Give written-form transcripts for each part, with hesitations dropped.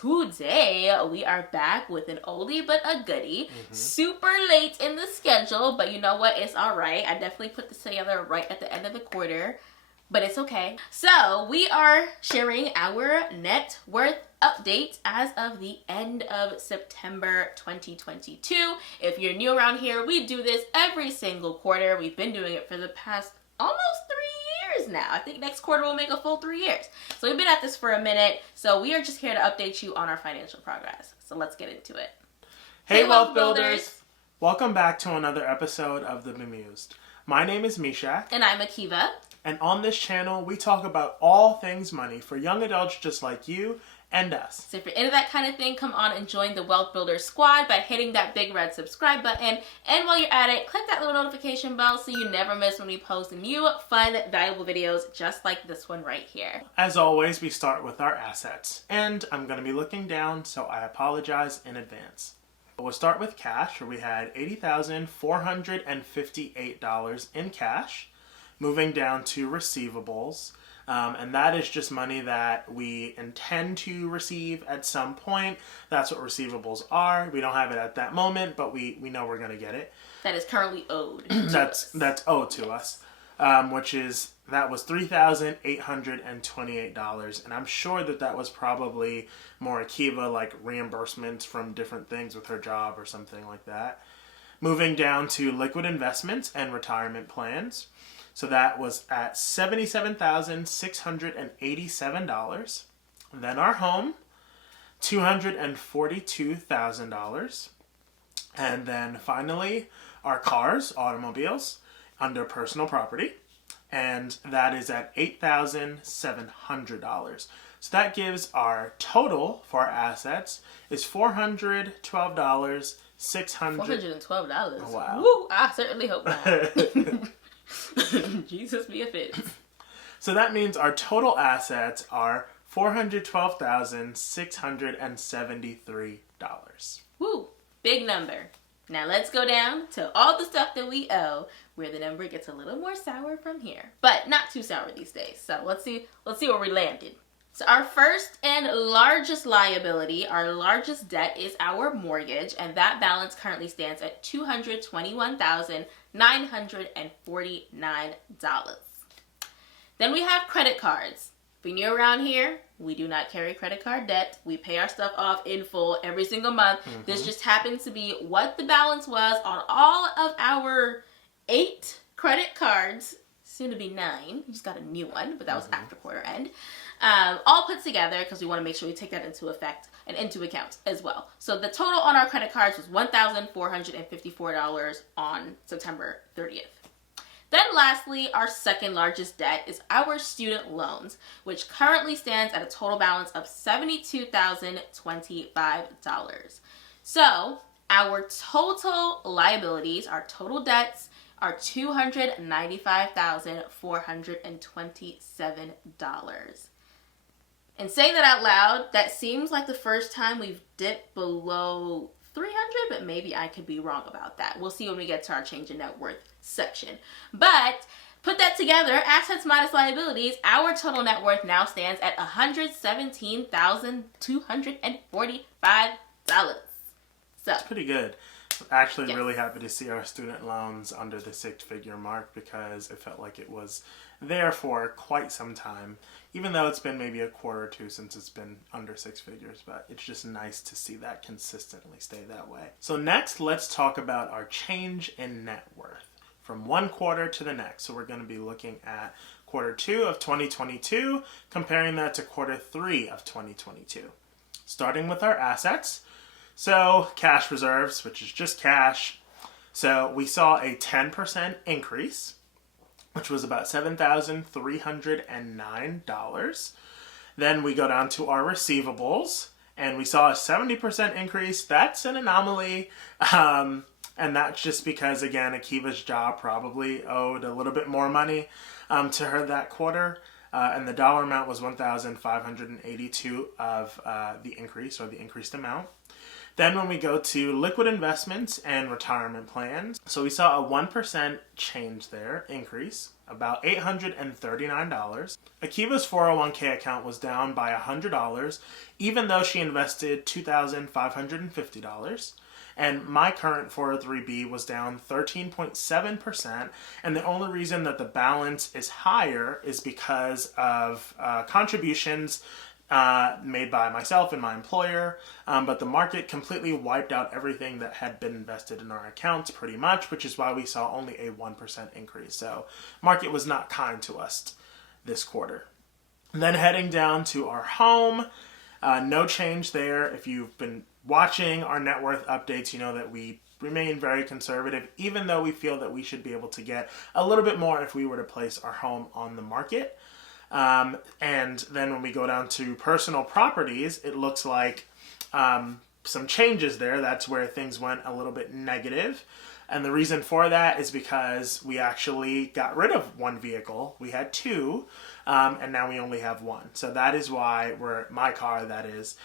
today we are back with an oldie but a goodie. Super late in the schedule, but you know what? It's all right. I definitely put this together right at the end of the quarter, but it's okay. So we are sharing our net worth update as of the end of September 2022. If you're new around here, we do this every single quarter. We've been doing it for the past almost 3 years now. I think next quarter will make a full 3 years. So we've been at this for a minute. So we are just here to update you on our financial progress. So let's get into it. Hey Wealth Builders! Welcome back to another episode of The Bemused. My name is Mishak. And I'm Akiva. And on this channel, we talk about all things money for young adults just like you and us. So if you're into that kind of thing, come on and join the Wealth Builders squad by hitting that big red subscribe button. And while you're at it, click that little notification bell so you never miss when we post new, fun, valuable videos just like this one right here. As always, we start with our assets. And I'm going to be looking down, so I apologize in advance. We'll start with cash, where we had $80,458 in cash. Moving down to receivables. And that is just money that we intend to receive at some point. That's what receivables are. We don't have it at that moment, but we know we're going to get it. That is currently owed. That's owed to us, that was $3,828, and I'm sure that was probably more Akiva, like reimbursements from different things with her job or something like that. Moving down to liquid investments and retirement plans. So that was at $77,687. Then our home, $242,000. And then finally, our cars, automobiles, under personal property. And that is at $8,700. So that gives our total for our assets is $412,600. $412? Wow. Woo, I certainly hope not. Jesus be a fit. So that means our total assets are $412,673. Woo, big number. Now let's go down to all the stuff that we owe, where the number gets a little more sour from here. But not too sour these days. So let's see where we landed. So our first and largest liability, our largest debt, is our mortgage, and that balance currently stands at $221,949. Then we have credit cards. If you're new around here, we do not carry credit card debt. We pay our stuff off in full every single month. This just happens to be what the balance was on all of our 8 credit cards, soon to be 9. We just got a new one, but that was after quarter end. All put together because we want to make sure we take that into account as well. So the total on our credit cards was $1,454 on September 30th. Then lastly, our second largest debt is our student loans, which currently stands at a total balance of $72,025. So our total liabilities, our total debts, are $295,427. And saying that out loud, that seems like the first time we've dipped below 300, but maybe I could be wrong about that. We'll see when we get to our change in net worth section. But put that together, assets minus liabilities, our total net worth now stands at $117,245. So that's pretty good. Actually, really happy to see our student loans under the 6-figure mark, because it felt like it was there for quite some time, even though it's been maybe a quarter or two since it's been under 6 figures, but it's just nice to see that consistently stay that way. So next, let's talk about our change in net worth from one quarter to the next. So we're going to be looking at quarter 2 of 2022, comparing that to quarter 3 of 2022. Starting with our assets. So cash reserves, which is just cash. So we saw a 10% increase, which was about $7,309. Then we go down to our receivables, and we saw a 70% increase. That's an anomaly, and that's just because, again, Akiva's job probably owed a little bit more money to her that quarter, and the dollar amount was $1,582 of the increase, or the increased amount. Then when we go to liquid investments and retirement plans, so we saw a 1% change there, increase. about $839. Akiva's 401k account was down by $100, even though she invested $2,550. And my current 403b was down 13.7%. And the only reason that the balance is higher is because of contributions made by myself and my employer, but the market completely wiped out everything that had been invested in our accounts pretty much, which is why we saw only a 1% increase. So market was not kind to us this quarter. And then heading down to our home, no change there. If you've been watching our net worth updates, you know that we remain very conservative, even though we feel that we should be able to get a little bit more if we were to place our home on the market. And then when we go down to personal properties, it looks like some changes there. That's where things went a little bit negative. And the reason for that is because we actually got rid of one vehicle. We had two, and now we only have one. So that is why my car, that is.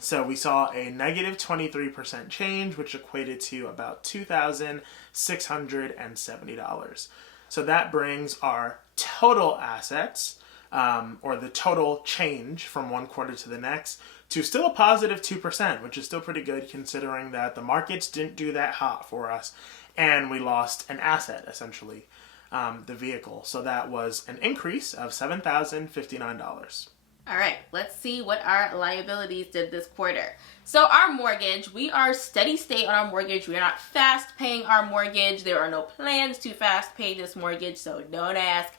So we saw a negative 23% change, which equated to about $2,670. So that brings our total assets, or the total change from one quarter to the next, to still a positive 2%, which is still pretty good considering that the markets didn't do that hot for us and we lost an asset, essentially, the vehicle. So that was an increase of $7,059. All right, let's see what our liabilities did this quarter. So our mortgage, we are steady state on our mortgage. We are not fast paying our mortgage. There are no plans to fast pay this mortgage, so don't ask.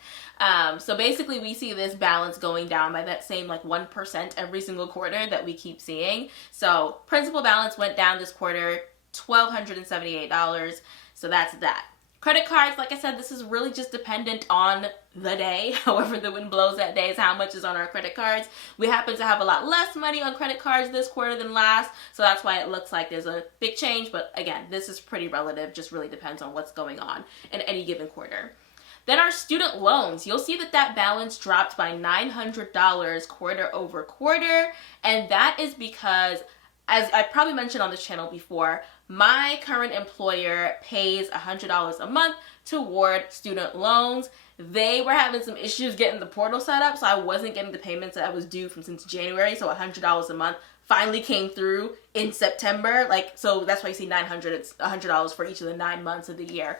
So basically we see this balance going down by that same 1% every single quarter that we keep seeing. So principal balance went down this quarter, $1,278. So that's that. Credit cards, like I said, this is really just dependent on the day. However the wind blows that day is how much is on our credit cards. We happen to have a lot less money on credit cards this quarter than last, so that's why it looks like there's a big change. But again, this is pretty relative, just really depends on what's going on in any given quarter. Then our student loans, you'll see that balance dropped by $900 quarter over quarter, and that is because, as I probably mentioned on this channel before, my current employer pays $100 a month toward student loans. They were having some issues getting the portal set up, so I wasn't getting the payments that I was due since January, so $100 a month finally came through in September. So that's why you see $900, it's $100 for each of the 9 months of the year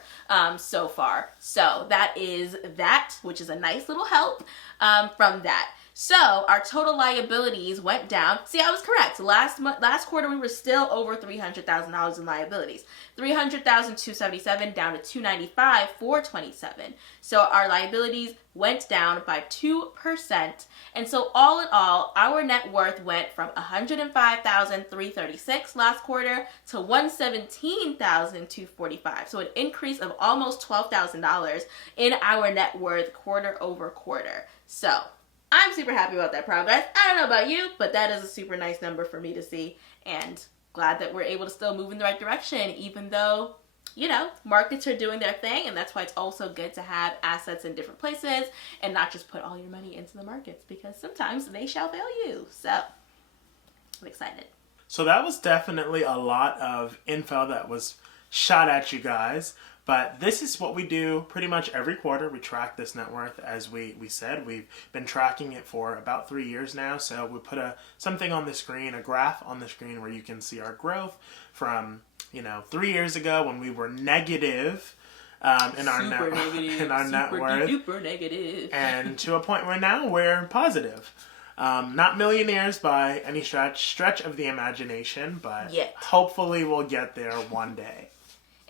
so far. So that is that, which is a nice little help from that. So our total liabilities went down. See, I was correct. Last quarter we were still over $300,000 in liabilities. $300,277 down to $295,427. So our liabilities went down by 2%. And so all in all, our net worth went from $105,336 last quarter to $117,245. So an increase of almost $12,000 in our net worth quarter over quarter. So I'm super happy about that progress. I don't know about you, but that is a super nice number for me to see, and glad that we're able to still move in the right direction, even though, markets are doing their thing, and that's why it's also good to have assets in different places and not just put all your money into the markets, because sometimes they shall fail you. So I'm excited. So that was definitely a lot of info that was shot at you guys. But this is what we do pretty much every quarter. We track this net worth, as we said. We've been tracking it for about 3 years now. So we put something on the screen, a graph on the screen where you can see our growth from 3 years ago when we were negative in our net worth, super negative, and to a point where now we're positive. Not millionaires by any stretch of the imagination, but hopefully we'll get there one day.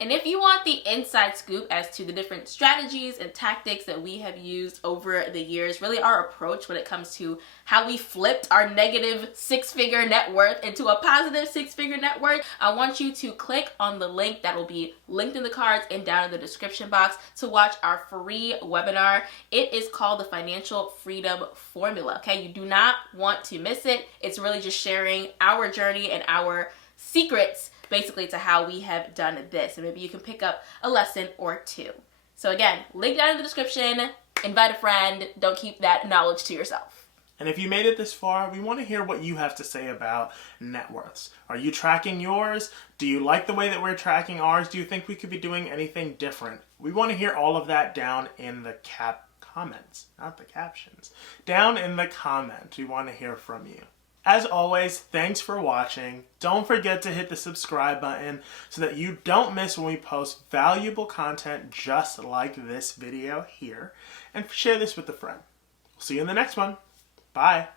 And if you want the inside scoop as to the different strategies and tactics that we have used over the years, really our approach when it comes to how we flipped our negative six-figure net worth into a positive six-figure net worth, I want you to click on the link that will be linked in the cards and down in the description box to watch our free webinar. It is called the Financial Freedom Formula, okay? You do not want to miss it. It's really just sharing our journey and our secrets basically to how we have done this, and maybe you can pick up a lesson or two. So again, link down in the description, invite a friend, don't keep that knowledge to yourself. And if you made it this far, we want to hear what you have to say about net worths. Are you tracking yours? Do you like the way that we're tracking ours? Do you think we could be doing anything different? We want to hear all of that down in the comments, not the captions. Down in the comments, we want to hear from you. As always, thanks for watching. Don't forget to hit the subscribe button so that you don't miss when we post valuable content just like this video here. And share this with a friend. We'll see you in the next one. Bye.